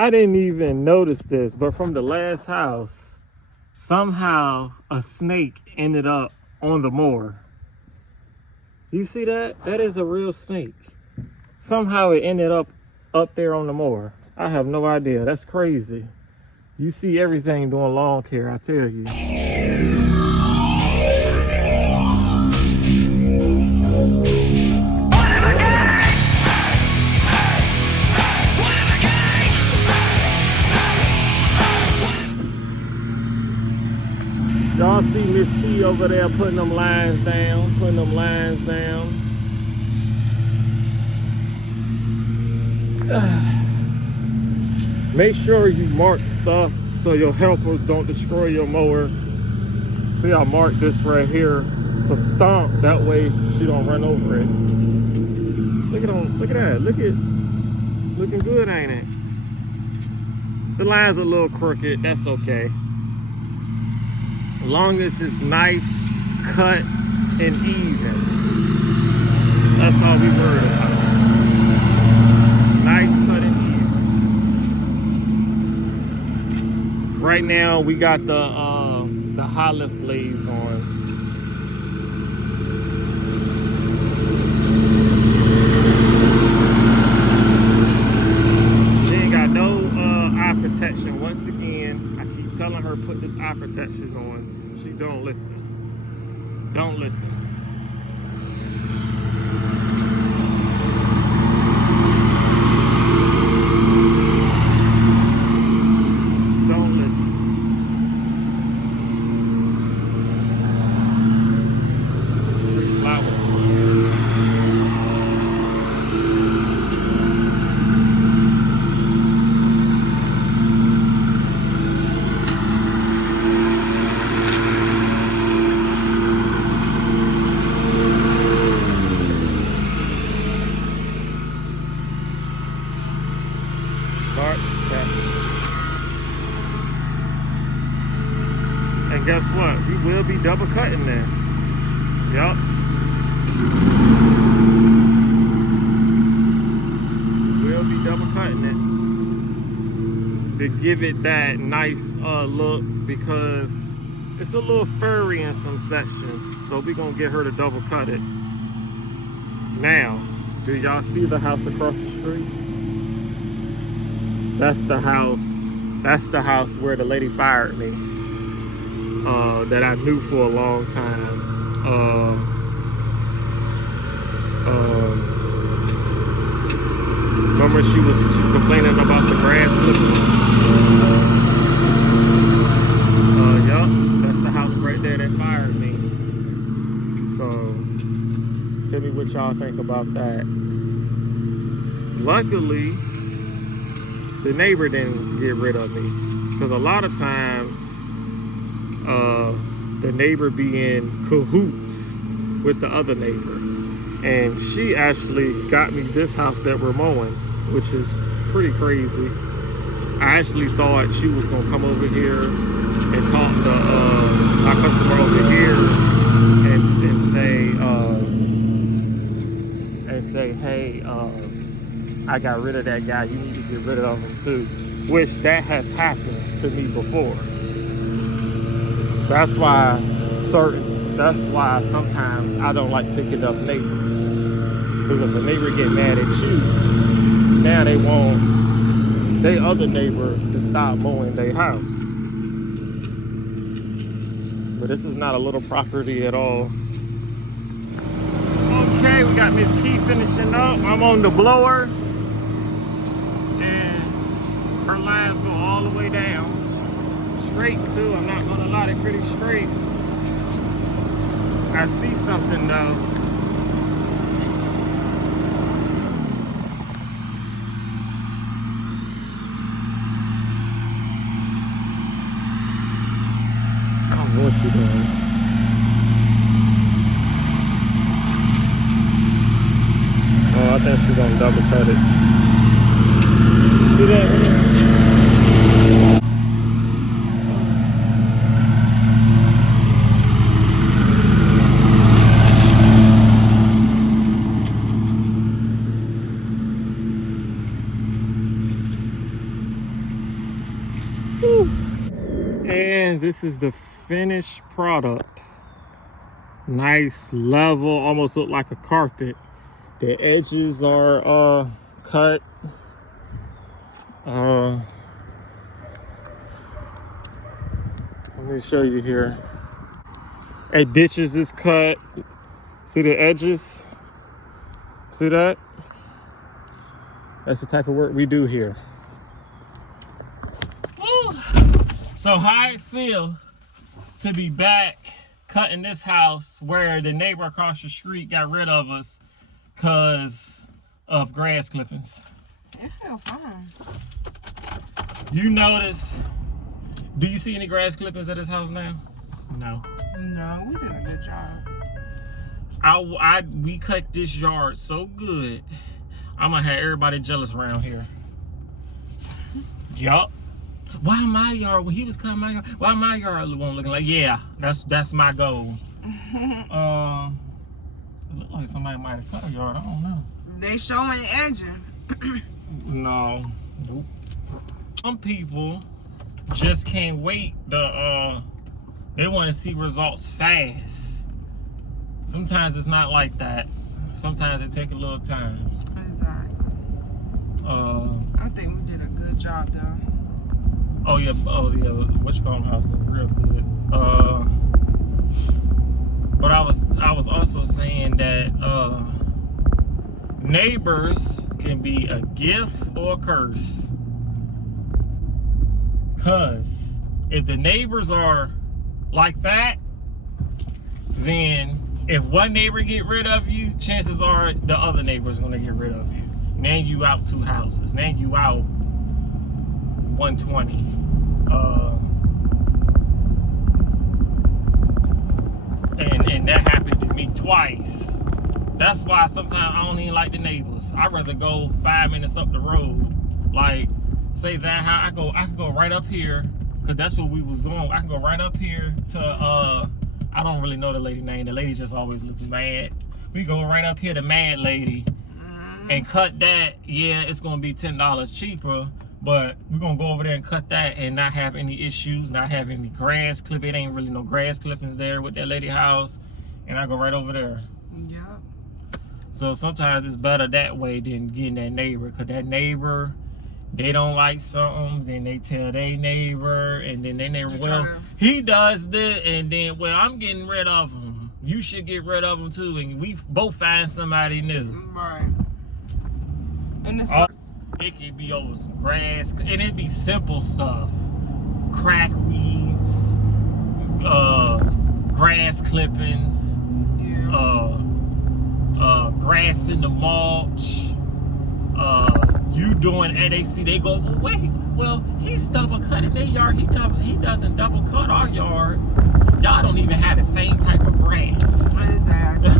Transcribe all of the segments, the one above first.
I didn't even notice this, but from the last house, somehow a snake ended up on the mower. You see that? That is a real snake. Somehow it ended up there on the mower. I have no idea. That's crazy. You see everything doing lawn care, I tell you. Y'all see Miss T over there putting them lines down, Make sure you mark stuff so your helpers don't destroy your mower. See, I marked this right here. It's a stomp, that way she don't run over it. Look at that. Looking good, ain't it? The line's a little crooked, that's okay. As long as it's nice, cut, and even. That's all we worried about. Nice, cut, and even. Right now, we got the high lift blades on. She ain't got no eye protection. Once again, I keep telling her put this eye protection on. She don't listen. Don't listen. Don't listen. And guess what? We will be double cutting this. Yup. We'll be double cutting it to give it that nice look, because it's a little furry in some sections. So we're gonna get her to double cut it. Now, do y'all see the house across the street? That's the house. That's the house where the lady fired me. That I knew for a long time. Remember she was complaining about the grass clipping? Yup, that's the house right there that fired me. So, tell me what y'all think about that. Luckily, the neighbor didn't get rid of me, because a lot of times the neighbor be in cahoots with the other neighbor, and she actually got me this house that we're mowing, which is pretty crazy. I actually thought she was gonna come over here and talk to our customer over here and say, hey, I got rid of that guy, you need to get rid of him too, which that has happened to me before. That's why sometimes I don't like picking up neighbors, because if a neighbor get mad at you, now they want their other neighbor to stop mowing their house. But this is not a little property at all. Okay, we got Miss Key finishing up. I'm on the blower, and her lines go all the way down. Straight too, I'm not gonna lie, they're pretty straight. I see something though. I don't know what she's doing. Oh, I think she's gonna double cut it. See that? Woo. And this is the finished product. Nice, level, almost look like a carpet. The edges are cut. Let me show you here. A ditches is cut. See the edges? See that? That's the type of work we do here. Woo. So how it feel to be back cutting this house where the neighbor across the street got rid of us because of grass clippings? It feel fine. You notice, do you see any grass clippings at this house now? No. No, we did a good job. We cut this yard so good, I'm gonna have everybody jealous around here. Yup. Why my yard, when he was cutting my yard, why my yard won't look like, yeah, that's my goal. It looked like somebody might have cut a yard, I don't know. They showing edging. No. Nope. Some people just can't wait they want to see results fast. Sometimes it's not like that. Sometimes it take a little time. Exactly. I think we did a good job though. Oh yeah, what you call them house look real good. But I was also saying that neighbors can be a gift or a curse. Cause if the neighbors are like that, then if one neighbor get rid of you, chances are the other neighbor is gonna get rid of you. Now you out 2 houses. Now you out 120. And that happened to me twice. That's why sometimes I don't even like the neighbors. I'd rather go 5 minutes up the road. Like, say that how I can go right up here, cause that's where we was going. I can go right up here to I don't really know the lady name. The lady just always looks mad. We go right up here to Mad Lady and cut that. Yeah, it's gonna be $10 cheaper, but we're gonna go over there and cut that and not have any issues, not have any grass clip. It ain't really no grass clippings there with that lady house, and I go right over there. Yeah. So sometimes it's better that way than getting that neighbor, cause that neighbor, they don't like something, then they tell their neighbor, and then their neighbor, well, he does this, and then, well, I'm getting rid of him. You should get rid of him too, and we both find somebody new. Right. And it's it could be over some grass, and it'd be simple stuff. Crack weeds, grass clippings, grass in the mulch, you doing NAC, they go, well, wait, well, he's double cutting their yard, he doesn't double cut our yard. Y'all don't even have the same type of grass. Exactly.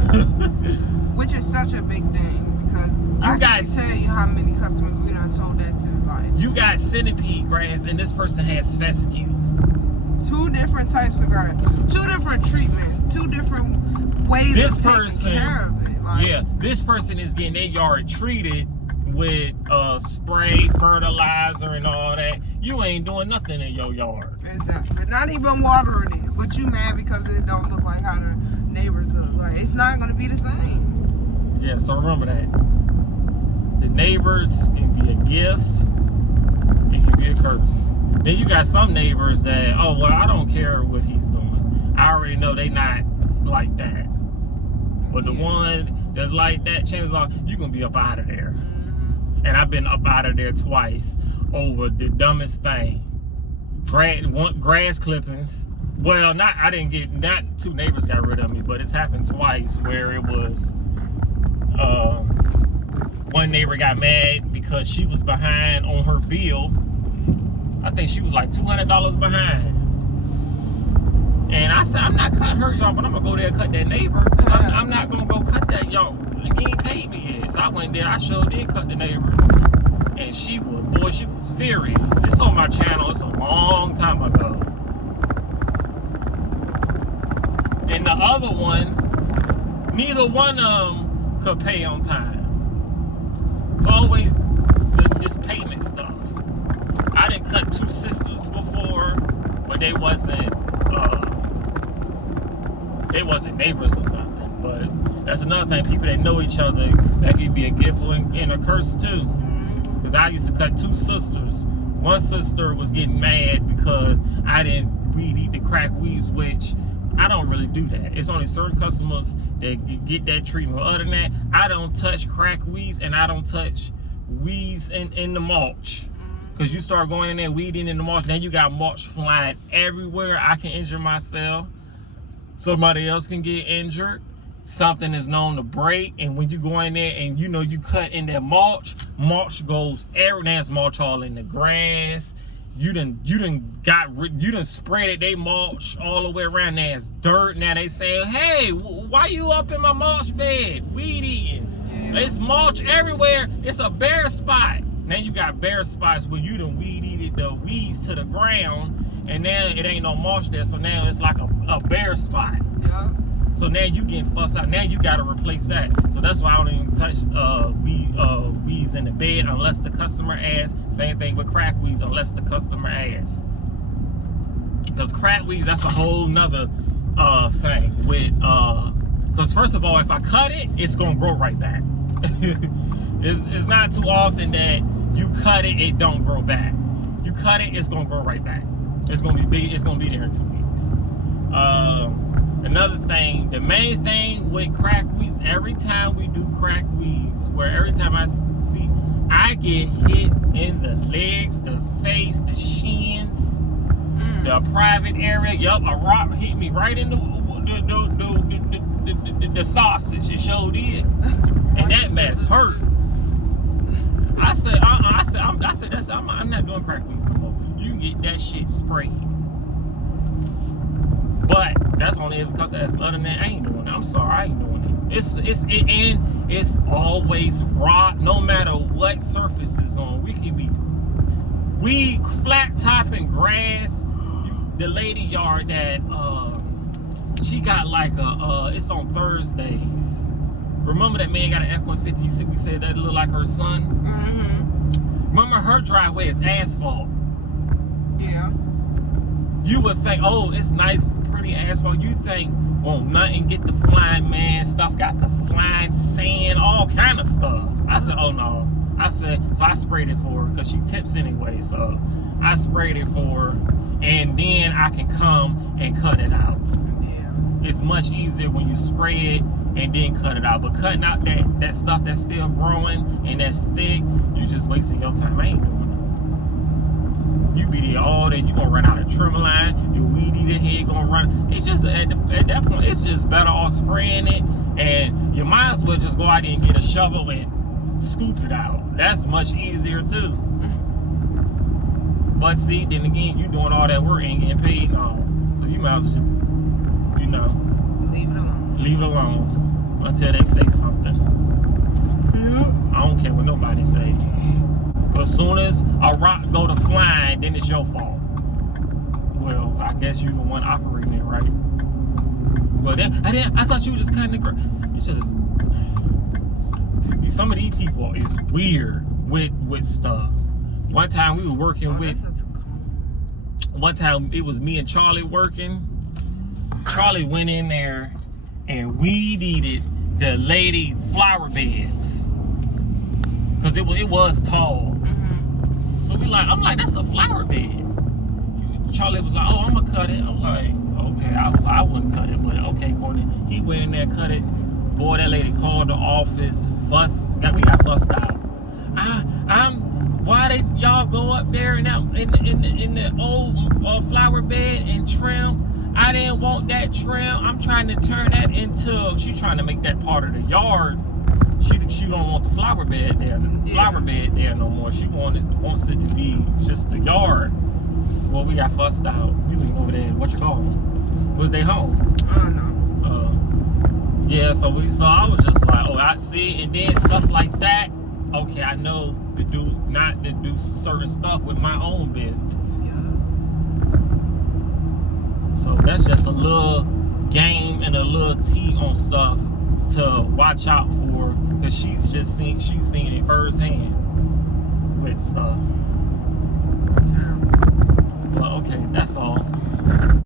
Which is such a big thing, because I can't tell you how many customers we done told that to. Like, you got centipede grass, and this person has fescue. 2 different types of grass, 2 different treatments, 2 different ways of taking care of it. Like, yeah, this person is getting their yard treated with spray, fertilizer, and all that. You ain't doing nothing in your yard. Exactly. Not even watering it. But you mad because it don't look like how the neighbors look. Like, it's not gonna be the same. Yeah, so remember that. The neighbors can be a gift, it can be a curse. Then you got some neighbors that, oh, well, I don't care what he's doing. I already know they not like that. But the one that's like that, chances are you're gonna be up out of there. And I've been up out of there twice over the dumbest thing. Grass clippings. Well, not 2 neighbors got rid of me, but it's happened twice where it was one neighbor got mad because she was behind on her bill. I think she was like $200 behind. And I said, I'm not cutting her yard, but I'm gonna go there and cut that neighbor, because I'm not gonna go cut that yard. He ain't paid me yet. So I went there, I sure did cut the neighbor. And she was furious. It's on my channel, it's a long time ago. And the other one, neither one of them could pay on time. It's always this payment stuff. I done cut 2 sisters before. they wasn't neighbors or nothing. But that's another thing. People that know each other, that could be a gift and a curse too. Because I used to cut 2 sisters. One sister was getting mad because I didn't weed eat the crack weeds, which I don't really do that. It's only certain customers that get that treatment. Other than that, I don't touch crack weeds, and I don't touch weeds in the mulch. Because you start going in there weeding in the mulch, now you got mulch flying everywhere. I can injure myself. Somebody else can get injured. Something is known to break, and when you go in there and you know you cut in that mulch goes everywhere. There's mulch all in the grass. You done spread they mulch all the way around. There's dirt. Now they say, hey, why you up in my mulch bed weed eating? Yeah. It's mulch everywhere. It's a bare spot. Now you got bare spots where you done weed eated the weeds to the ground, and now it ain't no mulch there, so now it's like a bare spot. Yeah. So now you getting fussed out. Now you gotta replace that. So that's why I don't even touch weeds in the bed unless the customer asks. Same thing with crack weeds unless the customer asks. Because crack weeds, that's a whole nother thing. Because first of all, if I cut it, it's gonna grow right back. It's not too often that you cut it, it don't grow back. You cut it, it's gonna grow right back. It's gonna be big. It's gonna be there in 2 weeks. Another thing, the main thing with crack weeds, every time we do crack weeds, where every time I see, I get hit in the legs, the face, the shins, the private area. Yup, a rock hit me right in the sausage. It sure did, and that mess hurt. I said, I'm not doing crack weeds no more. You can get that shit sprayed. But that's only because of asthma. Other than that, I ain't doing it. I'm sorry, I ain't doing it. It's always raw, no matter what surface is on. We flat topping grass. The lady yard that she got like it's on Thursdays. Remember that man got an F-150? We said that looked like her son. Remember her driveway is asphalt. Yeah. You would think, oh, it's nice, pretty asphalt. You think, well, nothing get the flying, man. Stuff got the flying sand, all kind of stuff. I said, oh no. I said, so I sprayed it for her because she tips anyway. So I sprayed it for her, and then I can come and cut it out. Yeah. It's much easier when you spray it and then cut it out. But cutting out that stuff that's still growing and that's thick, you just wasting your time. I ain't doing it. You be there all day, you gonna run out of trim line, your weed eater head gonna run. It's just at that point, it's just better off spraying it, and you might as well just go out there and get a shovel and scoop it out. That's much easier too. But see, then again, you doing all that work and getting paid no. So you might as well just, leave it alone until they say something. Yeah. I don't care what nobody say. Because as soon as a rock go to flying, then it's your fault. Well, I guess you the one operating it, right? Well, I thought you were just kind of. It's just some of these people is weird with stuff. One time we were working with. One time it was me and Charlie working. Charlie went in there and weed eated the lady flower beds because it was tall. So I'm like, that's a flower bed. Charlie was like, oh, I'm gonna cut it. I'm like, okay, I wouldn't cut it, but okay, Courtney. He went in there, cut it. Boy, that lady called the office, we got fussed out. Why did y'all go up there in the old flower bed and trim? I didn't want that trim. I'm trying to turn that into. She's trying to make that part of the yard. She don't want the flower bed there no more. She wants it to be just the yard. Well, we got fussed out. We living over there. What you call them? Was they home? No. Yeah. So I was just like, oh, I see. And then stuff like that. Okay, I know not to do certain stuff with my own business. Yeah. So that's just a little game and a little tea on stuff to watch out for, because she's seen it firsthand with stuff. Well, okay, that's all.